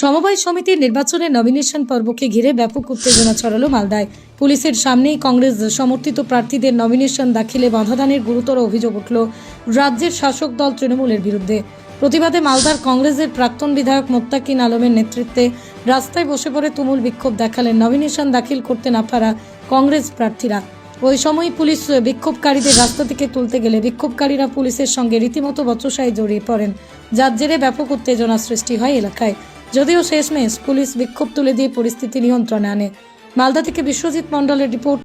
সমবায় সমিতির নির্বাচনের নমিনেশন পর্বকে ঘিরে ব্যাপক উত্তেজনা ছড়ালো মালদায়। পুলিশের সামনেই কংগ্রেস সমর্থিত প্রার্থীদের নমিনেশন দাখিলে বাধাদানের গুরুতর অভিযোগ উঠল রাজ্যের শাসক দল তৃণমূলের বিরুদ্ধে। প্রতিবাদে মালদার কংগ্রেসের প্রাক্তন বিধায়ক মোত্তাকিন আলমের নেতৃত্বে রাস্তায় বসে পড়ে তুমুল বিক্ষোভ দেখালেন নমিনেশন দাখিল করতে না পারা কংগ্রেস প্রার্থীরা। ওই সময় পুলিশ বিক্ষোভকারীদের রাস্তা থেকে তুলতে গেলে বিক্ষোভকারীরা পুলিশের সঙ্গে রীতিমতো বচসায় জড়িয়ে পড়েন, যার জেরে ব্যাপক উত্তেজনা সৃষ্টি হয় এলাকায়। যদিও শেষমেশ পুলিশ বিক্ষোভ তুলে দিয়ে পরিস্থিতি নিয়ন্ত্রণে আনে। মালদা থেকে বিশ্বজিৎ মণ্ডলের রিপোর্ট।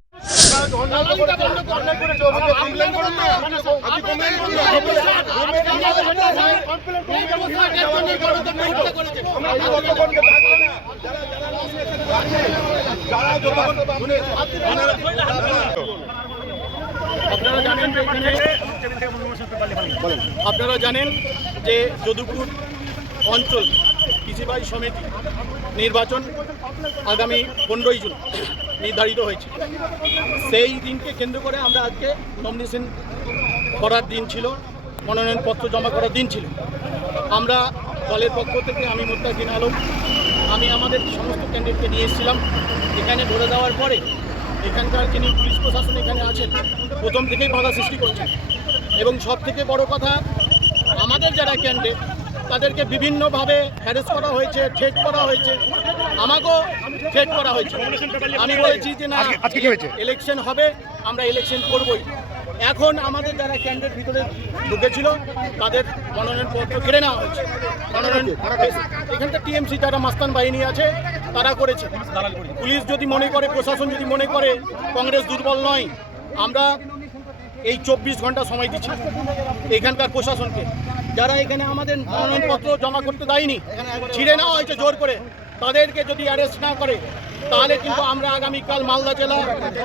আপনারা জানেন যে যদুপুর অঞ্চল কৃষিবাই সমিতি নির্বাচন আগামী পনেরোই জুন নির্ধারিত হয়েছে। সেই দিনকে কেন্দ্র করে আমরা আজকে নমিনেশন করার দিন ছিল, মনোনয়নপত্র জমা করার দিন ছিল। আমরা দলের পক্ষ থেকে, আমি মোত্তাকিন আলম, আমি আমাদের সমস্ত ক্যান্ডিডেটকে নিয়ে এসেছিলাম। এখানে ভরে দেওয়ার পরে এখানকার যিনি পুলিশ প্রশাসন এখানে আছেন, প্রথম থেকেই বাধা সৃষ্টি করছেন। এবং সব থেকে বড় কথা, আমাদের যারা ক্যান্ডিডেট তাদেরকে বিভিন্নভাবে হ্যারেস করা হয়েছে থ্রেট করা হয়েছে। আমাকেও থ্রেট করা হয়েছে। আমি বলেছি যে না? ইলেকশন হবে আমরা ইলেকশন করবই। এখন আমাদের যারা ক্যান্ডিডেট ভিতরে ঢুকেছিল তাদের মনোনয়নপত্র কেড়ে নেওয়া হয়েছে। মনোনয়ন এখানকার টিএমসি যারা মাস্তান বাহিনী আছে তারা করেছে। পুলিশ যদি মনে করে প্রশাসন যদি মনে করে কংগ্রেস দুর্বল নয়। আমরা এই চব্বিশ ঘণ্টা সময় দিচ্ছি। এখানকার প্রশাসনকে। যারা এখানে আমাদের মনোনয়নপত্র জমা করতে দেয়নি ছিঁড়ে নেওয়া হয়েছে জোর করে তাদেরকে যদি অ্যারেস্ট না করে তাহলে কিন্তু আমরা আগামীকাল মালদা জেলা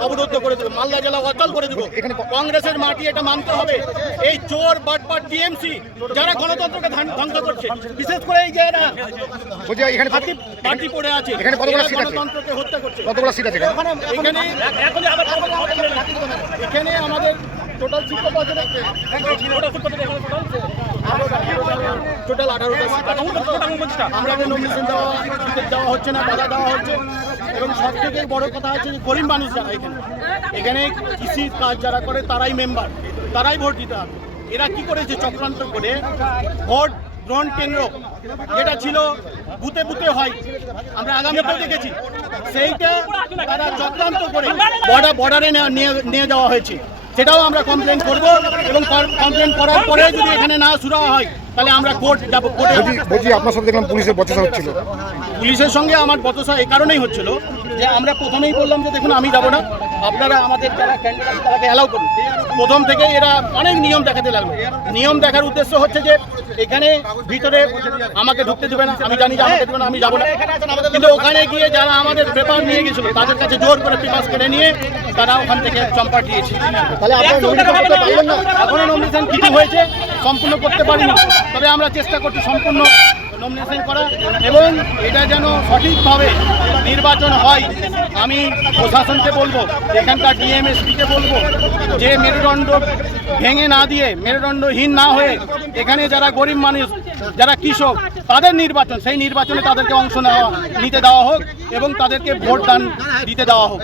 অবরুদ্ধ করে দেবো মালদা জেলা অচল করে দেবো কংগ্রেসের মাটি এটা মানতে হবে এই চোর বাটপাট টিএমসি যারা গণতন্ত্রকে ধ্বং- ধ্বংস করছে বিশেষ করে এই যে এরা এখানে পার্টি পড়ে আছে এখানে কতগুলো সিট আছে? গণতন্ত্রকে হত্যা করছে কতগুলো সিট আছে এখানে? এখানে এখানে আমাদের টোটাল সিট কত আছে? টোটাল আঠারোটা। আমাদের নমিনেশন দেওয়া দেওয়া হচ্ছে না বাধা দেওয়া হচ্ছে। এবং সব থেকে বড় কথা হচ্ছে যে গরিব মানুষ যারা এখানে এখানে কৃষি কাজ যারা করে তারাই মেম্বার তারাই ভোট দিতে হবে। এরা কি করেছে চক্রান্ত করে ভোট গ্রহণ কেন্দ্র যেটা ছিল বুতে বুতে হয় আমরা আগামীতে দেখেছি সেইটা তারা চক্রান্ত করে বর্ডার বর্ডারে নিয়ে নিয়ে যাওয়া হয়েছে। সেটাও আমরা কমপ্লেন করব এবং কমপ্লেন করার পরে যদি এখানে না শুরু হয় তাহলে আমরা কোর্ট যাব কোর্টে বলছি আপনার সাথে দেখলাম পুলিশের বচসা হচ্ছিল। পুলিশের সঙ্গে আমার বচসা এই কারণেই হচ্ছিল যে আমরা প্রথমেই বললাম যে দেখুন আমি যাব না। আপনারা আমাদের যারা ক্যান্ডিডেট তাদেরকে অ্যালাউ করুন। প্রথম থেকে এরা অনেক নিয়ম দেখাতে লাগল। নিয়ম দেখার উদ্দেশ্য হচ্ছে যে এখানে ভিতরে আমাকে ঢুকতে দেবে না আমি জানি যে আমাকে দেবে না আমি যাব না। কিন্তু ওখানে গিয়ে যারা আমাদের পেপার নিয়ে গেছিল তাদের কাছে জোর করে পেপার কেড়ে নিয়ে তারা ওখান থেকে চম্পা দিয়েছে। তাহলে এখনও নমিনেশন কিছু হয়েছে সম্পূর্ণ করতে পারিনি। তবে আমরা চেষ্টা করছি সম্পূর্ণ নমিনেশন করা এবং এটা যেন সঠিকভাবে নির্বাচন হয়, আমি প্রশাসনকে বলব, এখানকার ডিএমএসপিকে বলব, যে মেরুদণ্ড ভেঙে না দিয়ে, মেরুদণ্ডহীন না হয়ে এখানে যারা গরিব মানুষ, যারা কৃষক, তাদের নির্বাচন, সেই নির্বাচনে তাদেরকে অংশ নেওয়া, নিতে দেওয়া হোক এবং তাদেরকে ভোট দান দিতে দেওয়া হোক।